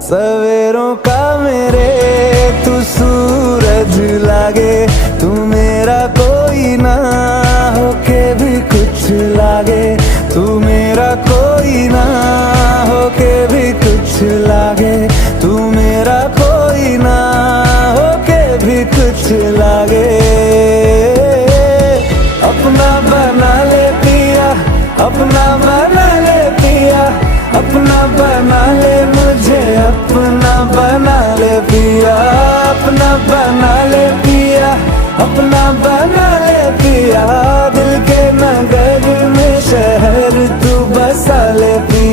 सवेरों का मेरे तू सूरज लागे, तू मेरा कोई ना होके भी कुछ लागे, तू मेरा कोई ना होके भी कुछ लागे, तू मेरा कोई ना होके भी कुछ लागे। अपना बना ले पिया, अपना बना ले पिया, अपना बना ले मुझे, अपना बना ले पिया, अपना बना ले पिया, अपना बना ले पिया। दिल के नगर में शहर तू बसा ले पिया।